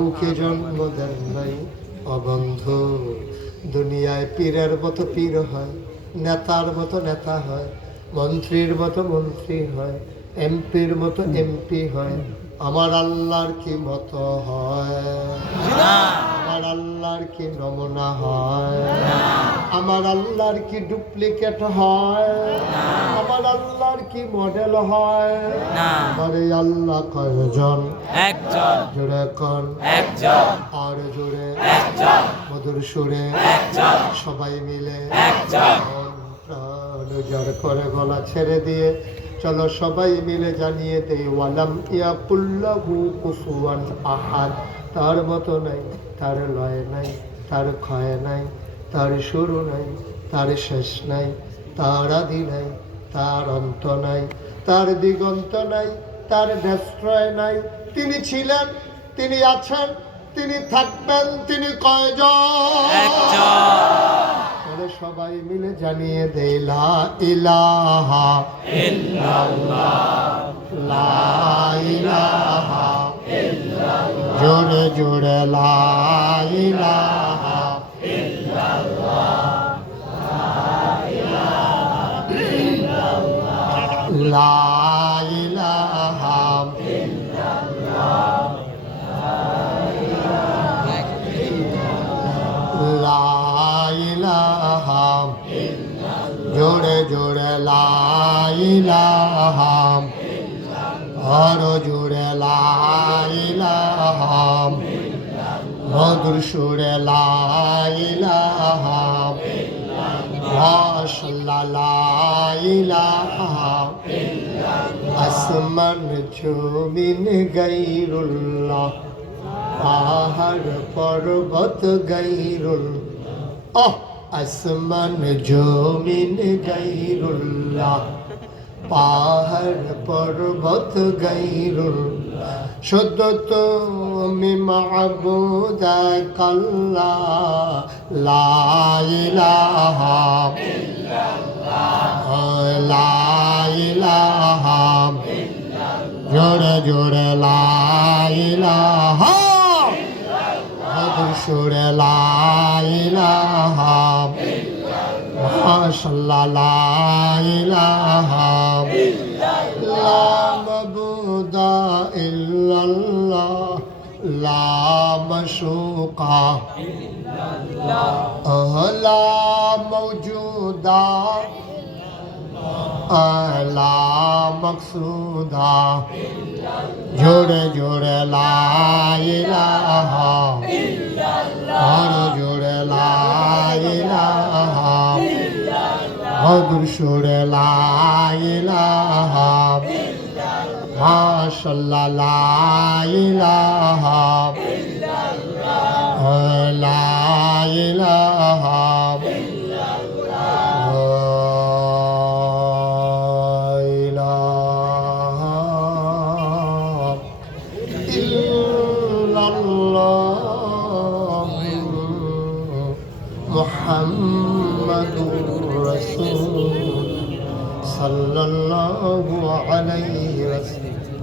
কাউকে জন্ম দেন নাই অবন্ধু। দুনিয়ায় পীরের মতো পীর হয়, নেতার মতো নেতা হয়, মন্ত্রীর মতো মন্ত্রী হয়, এমপির মতো এমপি হয়। আমার আল্লাহর কি মতো হয়? আমার আল্লাহর কি নমুনা হয়? আমার আল্লাহর কি ডুপ্লিকেট হয়? আমার আল্লাহর কি মডেল হয়? আমার এই আল্লাহ কয়জন? একজন। জোরে কোন? একজন। আর জোরে একজন। মধুর সুরে একজন। সবাই মিলে একজন। প্রাণ উজাড় করে গলা ছেড়ে দিয়ে চলো সবাই মিলে জানিয়ে দেই ওয়ালাম ইয়াকুল্লাহু কুফুয়ান আহাদ। তার মতো নাই, তার লয় নাই, তার ক্ষয় নাই, তার শুরু নাই, তার শেষ নাই, তার আদি নাই, তার অন্ত নাই, তার দিগন্ত নাই, তার ডেস্ট্রয় নাই। তিনি ছিলেন, তিনি আছেন, তিনি থাকবেন, তিনি কয়জন? একজন। সবাই মিলে জানিয়ে দেই লা ইলাহা ইল্লাল্লাহ। লা ইলাহা জোরে জোরে লা ইলাহা লা ইলাহা লা ইলাহা জোরে জোরে লা ইলাহা আরো জোরে লা ইলাহা মধুর সুরে লা ইলাহা মাশাআল্লাহ লা ইলাহা আসমান জমিন গায়রুল্লাহ পাহাড় পর্বত গায়রুল্লাহ আসমান জমিন গায়রুল্লাহ পাহাড় পর্বত গায়রুল্লাহ শুদ্ধ তুমি মাবুদ আল্লাহ লা ইলাহা লা ইলাহা জোরে জোরে লা ইলাহা মধুর সুরে লা ইলাহা মাশাআল্লাহ লা ইলাহা লা মাবুদা ইল্লাল্লাহ লা মাশুকা লা মওজুদা লা মকসুদা জোরে জোরে লা ইলাহা আর জোরে লা ইলাহা মধুর সুরে লা ইলাহা মাশাআল্লাহ লা ইলাহা লা ইলাহা মুহাম্মাদুর রাসূল সাল্লাল্লাহু আলাইহি ওয়াসাল্লাম।